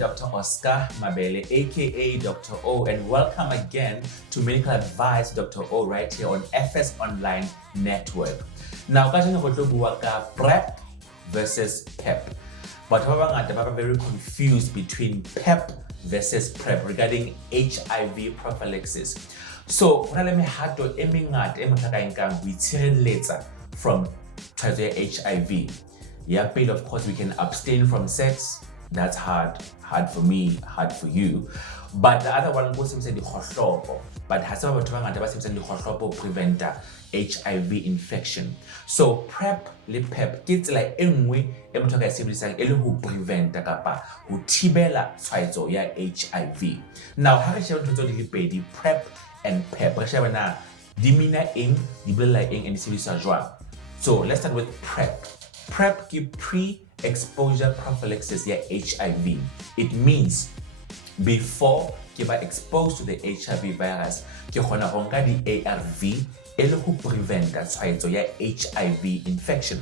Dr. Oscar Mabele, aka Dr. O, and welcome again to Medical Advice Dr. O right here on FSOnline.Network. Now, we're going to talk about Prep versus Pep. But I'm very confused between Pep versus Prep regarding HIV prophylaxis. So, let me have to from HIV. Yeah, but of course we can abstain from sex. That's hard for me, hard for you. But the other one goes into the khohlopo. But has about to prevent HIV infection. So PrEP le PEP it's like engwe emotho ka sebedisang ele ho prevent kapa ho thibela tshwaetso ya HIV. Now ha re sheba ntho di pedi PrEP and PEP re sheba na di mina eng di bolela eng and di sebediswa jwang. So let's start with PrEP. PrEP ke pre-exposure prophylaxis ya HIV. It means before you are exposed to the HIV virus, you can use the ARV to prevent tshwaetso ya HIV infection.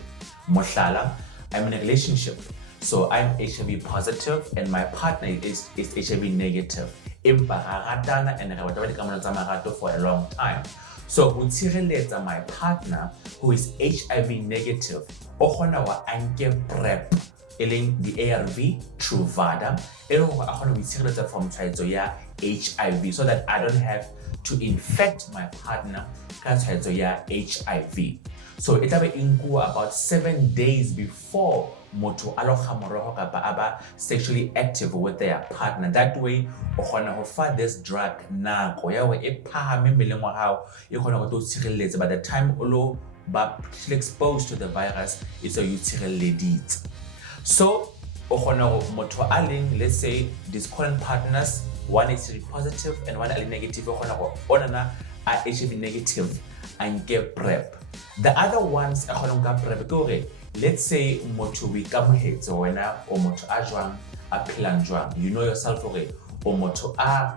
Mohlala, I'm in a relationship, so I'm HIV positive and my partner is HIV negative. Empa ra ratana and re batla dikamano tsa marato for a long time. So ho tshireletsa my partner who is HIV negative, o kgona wa anke PrEP eleng the ARV Truvada eleng hore a kgona ho itshireletsa from tshwaetso ya HIV so that I don't have to infect my partner ka tshwaetso ya HIV. So it will be about 7 days before motho a lo khamoroho kapa aba sexually active with their partner. That way o kgona ho fa this drug nako ya hore e phahame mmeleng wa hao e kgona ho tshireletsa by the time o lo ba exposed to the virus it's a utsireleditse. So o kgona ho motho a leng, let's say discordant partners, one is positive and one is negative, o kgona ho onana a HIV negative and get PrEP. The other ones a kgona ho PrEP ke let's say motho we kamohetse wena o motho a jwang a phelang jwang, you know yourself o motho a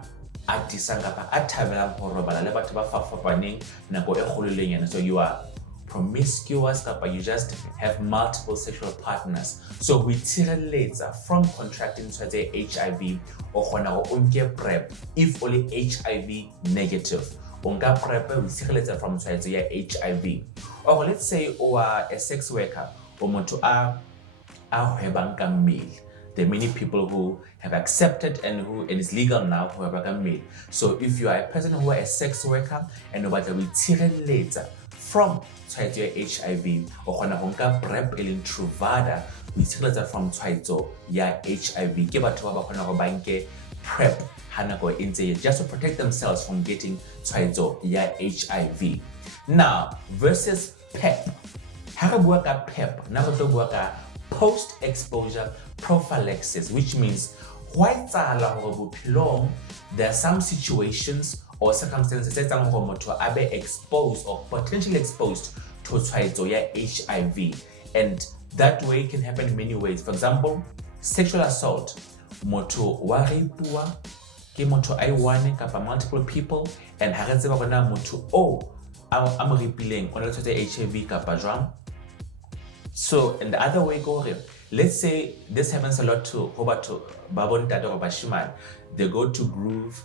atisang kapa a thabelang ho robala le batho ba fafapaneng nako e kgololeng yana, so you are promiscuous kapa you just have multiple sexual partners. So we tshireletsa from contracting HIV o kgona ho nke PrEP if only HIV negative. Onka PrEP we tshireletsa from tshwaetso ya HIV. Or let's say you are a sex worker o motho a hwebang ka mmele. There are many people who have accepted and it's legal now who have a mail. So if you are a person who is a sex worker and nobody will tshireletsa from tshwaetso ya HIV o kgona ho nka PrEP eleng Truvada we tshireletsa from tshwaetso ya HIV. Ke batho ba kgona ho ba nke PrEP hanako e ntse just to protect themselves from getting tshwaetso ya HIV. Now versus PEP. Ha re bua ka PEP na re tlo bua ka post-exposure prophylaxis, which means why tsala hore bophelong there are some situations or circumstances that motho a be exposed or potentially exposed to tshwaetso ya HIV, and that way can happen in many ways. For example, sexual assault, motho wa rapua ke motho a iwane kapa multiple people and ha re tseba bona motho o a mo rapileng o na le tshwaetso ya HIV kapa jwang. So in the other way go, let's say this happens a lot to babontate or bashman. They go to groove,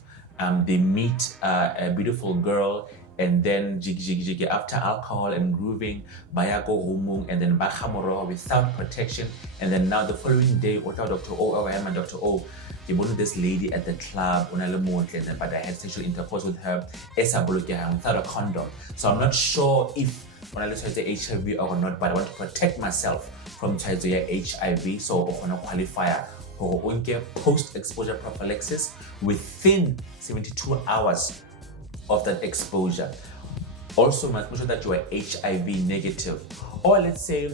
they meet a beautiful girl, and then jig after alcohol and grooving, bayako humung, and then bakhamoro without protection, and then now the following day, what Dr. O, I am Dr. O, you wanted this lady at the club, but I had sexual intercourse with her without a condom. So I'm not sure if when I listen to HIV or not, but I want to protect myself from HIV. So I'm going to qualify for post-exposure prophylaxis within 72 hours of that exposure. Also, make sure that you are HIV negative. Or let's say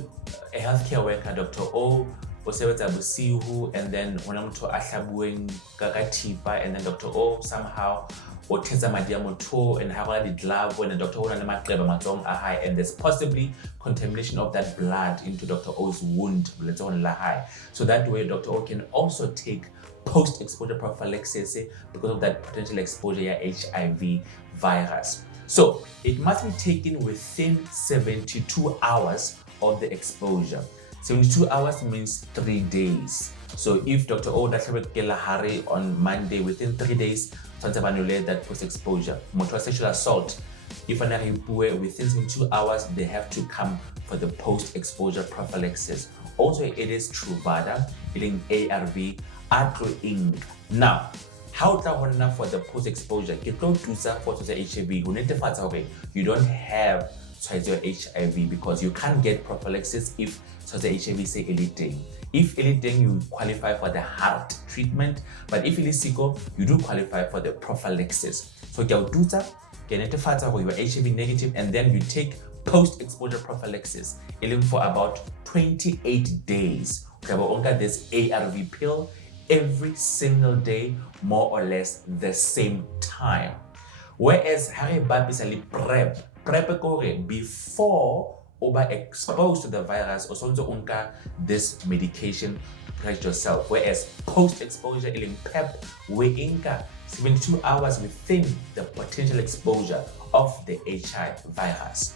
a healthcare worker, Dr. O, and then when I'm to ahlabueng kakatipa, and then Dr. O somehow othetsa madi a motho and have the glove when the Dr. O na le maqeba matsong a hae, and there's possibly contamination of that blood into Dr. O's wound, let's say on la hae. So that way Dr. O can also take post-exposure prophylaxis because of that potential exposure to HIV virus. So it must be taken within 72 hours of the exposure. 72 hours means 3 days. So if Dr. O Hari on Monday, within 3 days, that post-exposure, motor sexual assault, if within 2 hours, they have to come for the post-exposure prophylaxis. Also, it is Truvada, ARV, Atro-Ing. Now, how for the post-exposure? Get to for HIV. You don't have HIV because you can't get prophylaxis if HIV say anything. If anything, you qualify for the heart treatment, but if it is sicko, you do qualify for the prophylaxis. So you are HIV negative, and then you take post-exposure prophylaxis for about 28 days. This ARV pill every single day, more or less the same time. Whereas PrEP before overexposed to the virus, or unka this medication to protect yourself. Whereas post-exposure in PEP, we inka 72 hours within the potential exposure of the HIV virus.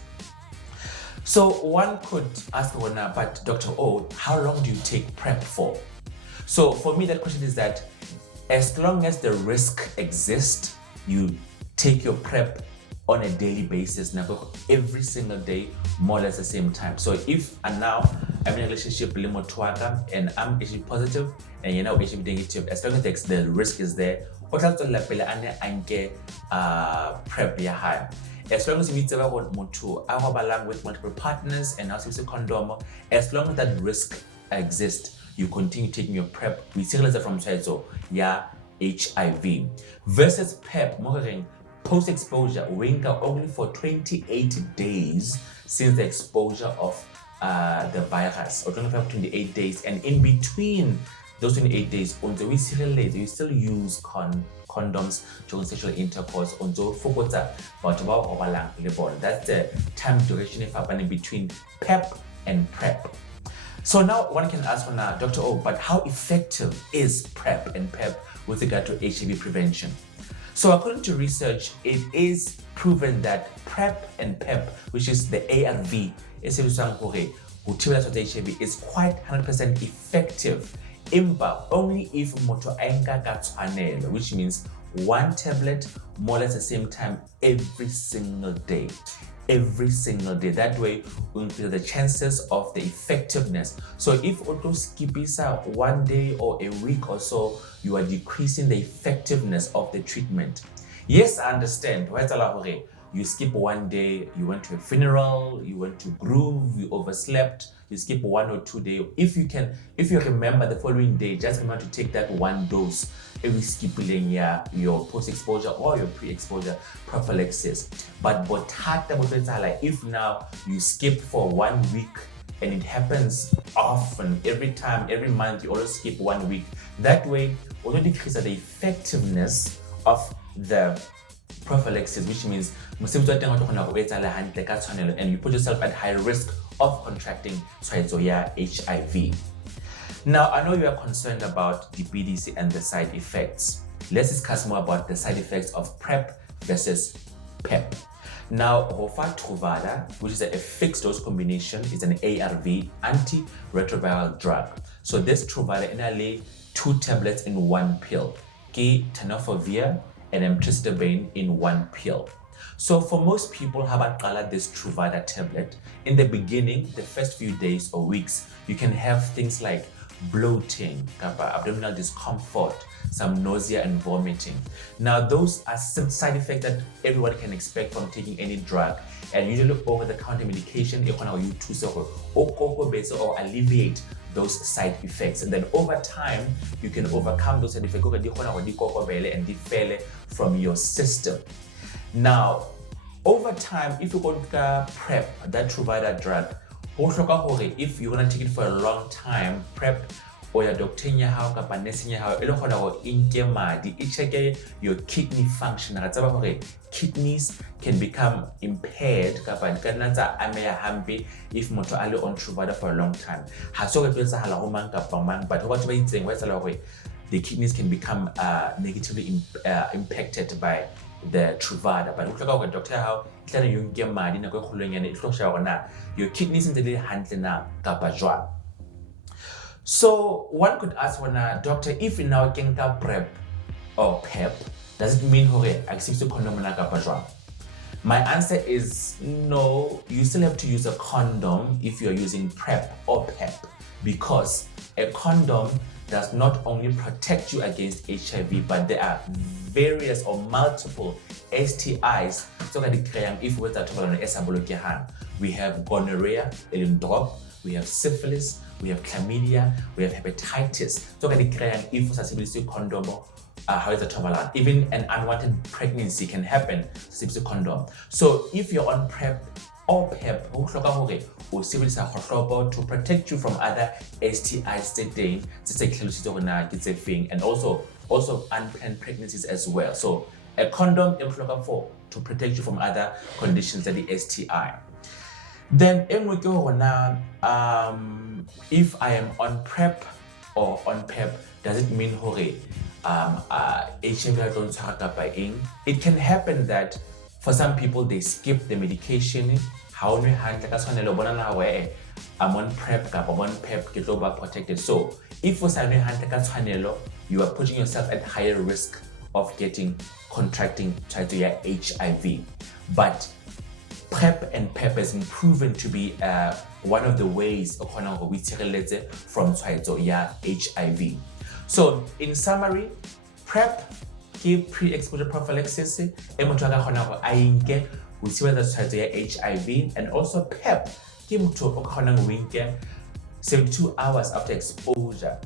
So one could ask, but Dr. O, how long do you take PrEP for? So for me, that question is that as long as the risk exists, you take your PrEP on a daily basis, every single day, more or less the same time. So if now I'm in a relationship and I'm HIV positive and you're now HIV negative, as long as the risk is there, PrEP high. As long as you meet with multiple partners and also use a condom, as long as that risk exists, you continue taking your PrEP. We see it from HIV versus PEP. Post-exposure, winker only for 28 days since the exposure of the virus, or 28 days, and in between those 28 days, we still use condoms during sexual intercourse. That's the time duration in between PEP and PrEP. So now one can ask, Dr. O, but how effective is PrEP and PEP with regard to HIV prevention? So according to research, it is proven that PrEP and PEP, which is the ARV, is quite 100% effective. Only if which means one tablet more or less the same time every single day. That way we increase the chances of the effectiveness. So if auto skipisa 1 day or a week or so, you are decreasing the effectiveness of the treatment. Yes, I understand. You skip 1 day, you went to a funeral, you went to groove, you overslept, you skip 1 or 2 days. If you remember the following day, just remember to take that one dose every skipping your post-exposure or your pre-exposure prophylaxis. But if now you skip for 1 week and it happens often, every month you always skip 1 week, that way also decreases the effectiveness of the prophylaxis, which means and you put yourself at high risk of contracting HIV. Now, I know you are concerned about the BDC and the side effects. Let's discuss more about the side effects of PrEP versus PEP. Now, Truvada, which is a fixed dose combination, is an ARV, antiretroviral drug. So this Truvada inhaled 2 tablets in 1 pill, tenofovir and emtricitabine in 1 pill. So for most people who have this Truvada tablet, in the beginning, the first few days or weeks, you can have things like bloating, abdominal discomfort, some nausea and vomiting. Now those are some side effects that everyone can expect from taking any drug, and usually over-the-counter medication or alleviate those side effects, and then over time you can overcome those side effects and defeat from your system. Now over time, if you go to PrEP, that Truvada drug, if you're going to take it for a long time, PrEP or your doctor check your kidney function. Kidneys can become impaired if moto ali on Truvada for a long time. But the kidneys can become negatively impacted by the Truvada. But doctor how your kidneys in the handle. So one could ask doctor, if in our kenka prep or pep, does it mean hore accept condom na kapa jwang? My answer is no. You still have to use a condom if you're using PrEP or PEP, because a condom does not only protect you against HIV, but there are various or multiple STIs. So if we have gonorrhea, drop, we have syphilis, we have chlamydia, we have hepatitis. So if condom, how is the even an unwanted pregnancy can happen with condom. So if you're on PrEP or PEP, to protect you from other STIs and also unplanned pregnancies as well. So a condom is to protect you from other conditions than the STI. Then if I am on PrEP or on PEP, does it mean HIV? It can happen that for some people they skip the medication. I'm on PrEP, I'm on PEP, protected. So if you are putting yourself at higher risk of contracting HIV. But PrEP and PEP has been proven to be one of the ways from HIV. So in summary, PrEP give pre-exposure prophylaxis, HIV, and also PEP give 72 hours after exposure.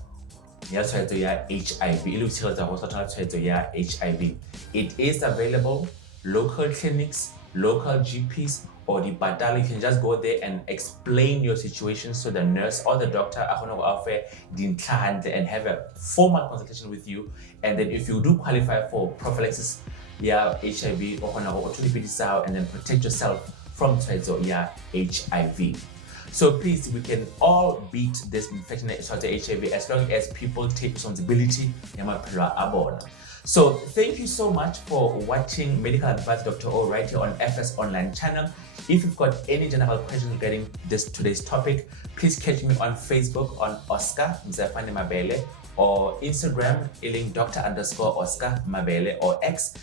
HIV. It is available local clinics, local GPs, or the badal. You can just go there and explain your situation so the nurse or the doctor and have a formal consultation with you. And then if you do qualify for prophylaxis, HIV, and then protect yourself from HIV. So please, we can all beat this infection HIV as long as people take responsibility. So thank you so much for watching Medical Advice Dr. O right here on FS Online channel. If you've got any general questions regarding today's topic, please catch me on Facebook on Oscar Mzafane Mabele, or Instagram Dr_Oscar Mabele, or X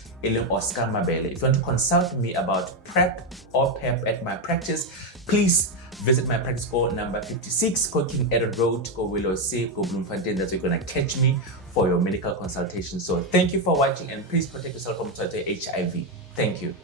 Oscar Mabele. If you want to consult me about PrEP or PEP at my practice, please visit my practice call number 56, Cooking Edward Road, Go Willow C, Go Bloemfontein. That's where you're going to catch me for your medical consultation. So thank you for watching, and please protect yourself from HIV. Thank you.